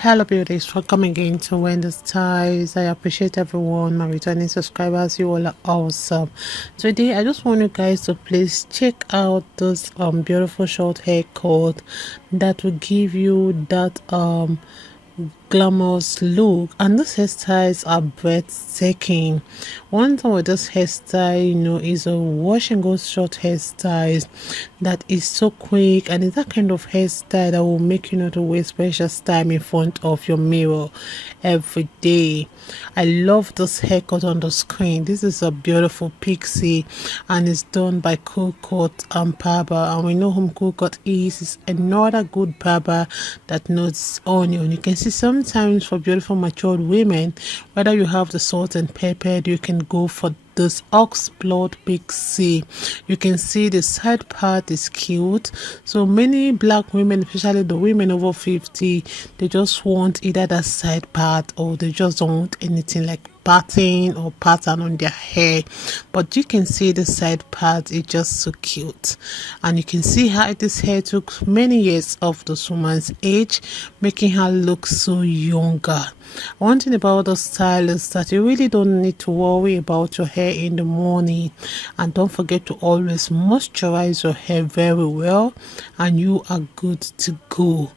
Hello beauties, welcome again to Wendy's Ties. I appreciate everyone, my returning subscribers. You all are awesome. Today I just want you guys to please check out this beautiful short haircut that will give you that glamorous look, and these hairstyles are breathtaking. One thing with this hairstyle, is a wash and go short hairstyle that is so quick, and it's that kind of hairstyle that will make you not to waste precious time in front of your mirror every day. I love this haircut on the screen. This is a beautiful pixie, and it's done by Coco and Paraben, and we know whom Coco is. It's another good barber that knows onion. You can see sometimes for beautiful matured women, whether you have the salt and pepper, you can go for this ox blood pixie. You can see the side part is cute. So many black women, especially the women over 50, they just want either that side part, or they just don't want anything like pattern or pattern on their hair. But you can see the side part is just so cute, and you can see how this hair took many years of this woman's age, making her look so younger. One thing about the style is that you really don't need to worry about your hair in the morning, and don't forget to always moisturize your hair very well, and you are good to go.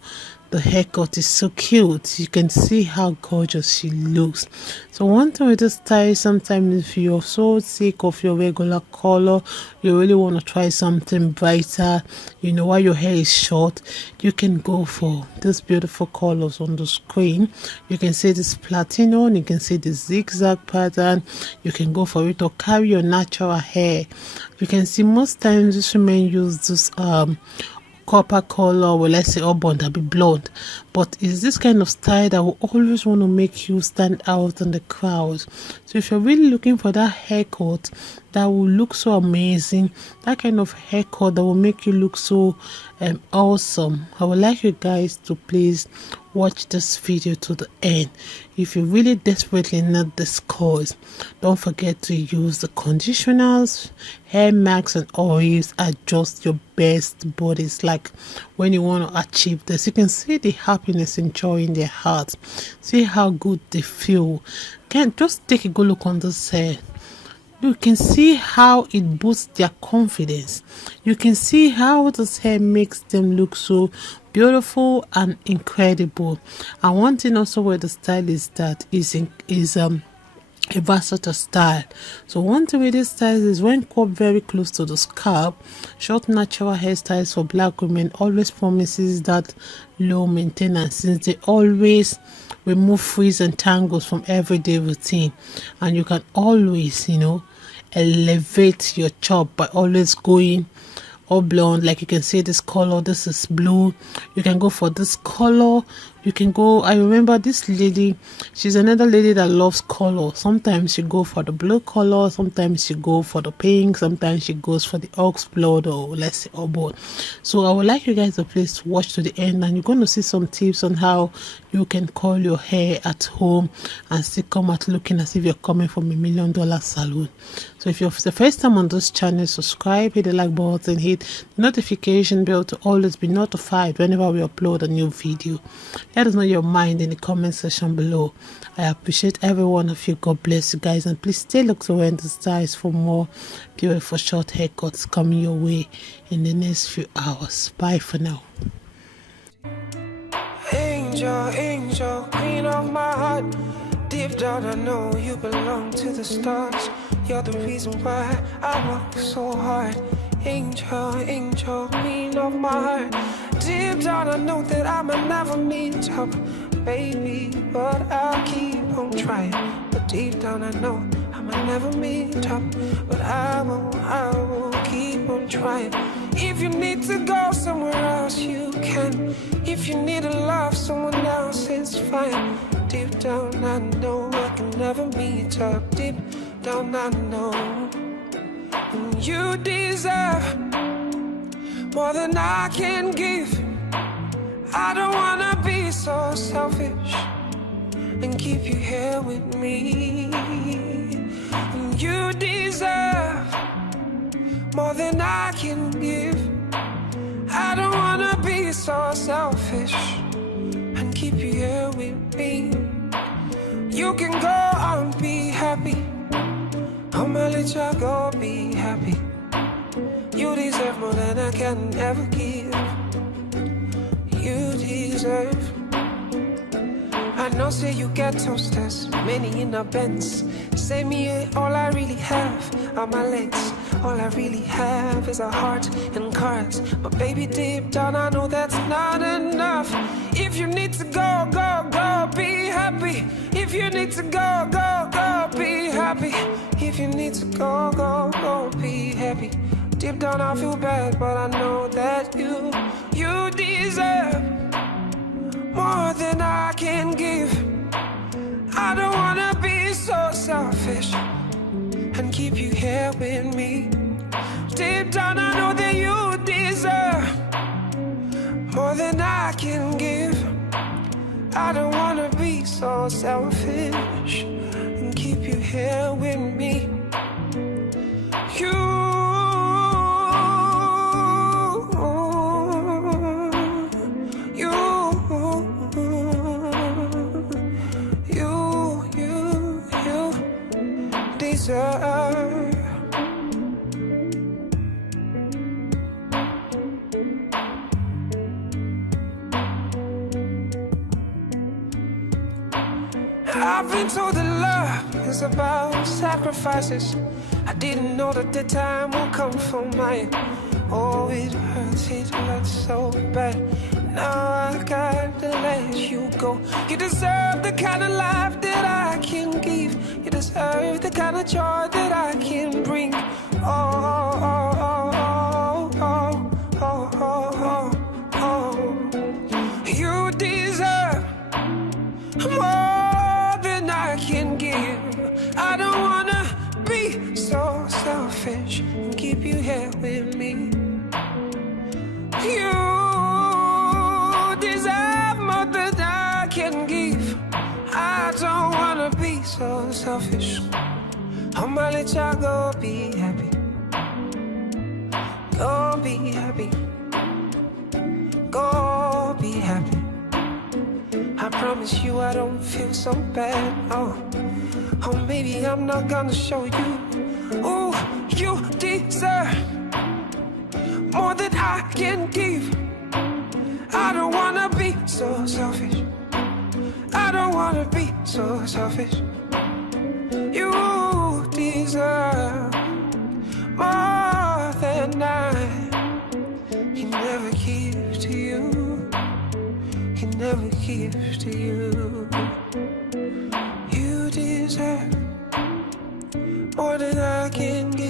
The haircut is so cute. You can see how gorgeous she looks. So one thing with this style, sometimes if you're so sick of your regular color, you really want to try something brighter, while your hair is short, you can go for these beautiful colors on the screen. You can see this platinum, you can see the zigzag pattern. You can go for it, or carry your natural hair. You can see most times these women use this copper color, or let's say auburn, that be blonde, but it's this kind of style that will always want to make you stand out in the crowd. So if you're really looking for that haircut that will look so amazing, that kind of haircut that will make you look so awesome, I would like you guys to please watch this video to the end. If you really desperately need this course, don't forget to use the conditioners, hair masks and oils are just your best buddies. Like when you want to achieve this, you can see the happiness and joy in their hearts. See how good they feel. Can just take a good look on this hair. You can see how it boosts their confidence. You can see how this hair makes them look so beautiful and incredible. And one thing also with the style is that is a versatile style. So one thing with this style is when cropped very close to the scalp, short natural hairstyles for black women always promises that low maintenance, since they always remove frizz and tangles from everyday routine, and you can always elevate your chop by always going or blonde. Like you can see this color, this is blue, you can go for this color. You can go, I remember this lady, she's another lady that loves color. Sometimes she go for the blue color, sometimes she go for the pink, sometimes she goes for the ox blood, or let's say auburn. So I would like you guys to please watch to the end, and you're going to see some tips on how you can curl your hair at home and still come out looking as if you're coming from $1 million salon. So if you're the first time on this channel, subscribe, hit the like button, hit the notification bell to always be notified whenever we upload a new video. Let us know your mind in the comment section below. I appreciate every one of you. God bless you guys, and please stay look to Wendy's Ties for more beautiful short haircuts coming your way in the next few hours. Bye for now. Angel, angel, queen of my heart. Deep down I know you belong to the stars. You're the reason why I work so hard. Angel, angel, queen of my heart. Deep down I know that I might never meet up, baby, but I'll keep on trying. But deep down I know I might never meet up, but I will keep on trying. If you need to go somewhere else, you can. If you need to love someone else, it's fine. Deep down I know I can never meet up. Deep down I know you deserve more than I can give. I don't wanna be so selfish and keep you here with me. You deserve more than I can give. I don't wanna be so selfish and keep you here with me. You can go on, be happy. I'ma let you go, be happy. You deserve more than I can ever give. You deserve. I know, say you get toasters, many in a Benz. Say me, all I really have are my legs. All I really have is a heart and cards. But baby, deep down, I know that's not enough. If you need to go, go, go, be happy. If you need to go, go, go, be happy. If you need to go, go, go, be happy. Deep down, I feel bad, but I know that you deserve more than I can give. I don't wanna be so selfish and keep you here with me. Deep down I know that you deserve more than I can give. I don't wanna be so selfish and keep you here with me. I've been told that love is about sacrifices. I didn't know that the time will come for mine. Oh, it hurts so bad. Now I gotta let you go. You deserve the kind of life that I can give. You deserve the kind of joy that I can bring. Oh, oh, oh, oh, oh, oh, oh, oh. You deserve more than I can give. I don't wanna be so selfish and keep you here with me. You deserve more than I can give. I don't wanna be so selfish. I'ma let y'all go be happy. Go be happy. Go be happy. I promise you I don't feel so bad. Oh, maybe I'm not gonna show you. Oh, you deserve more than I can give. I don't wanna be so selfish. I don't wanna be so selfish. You deserve more than I can never give to you. Can never give to you. You deserve more than I can give.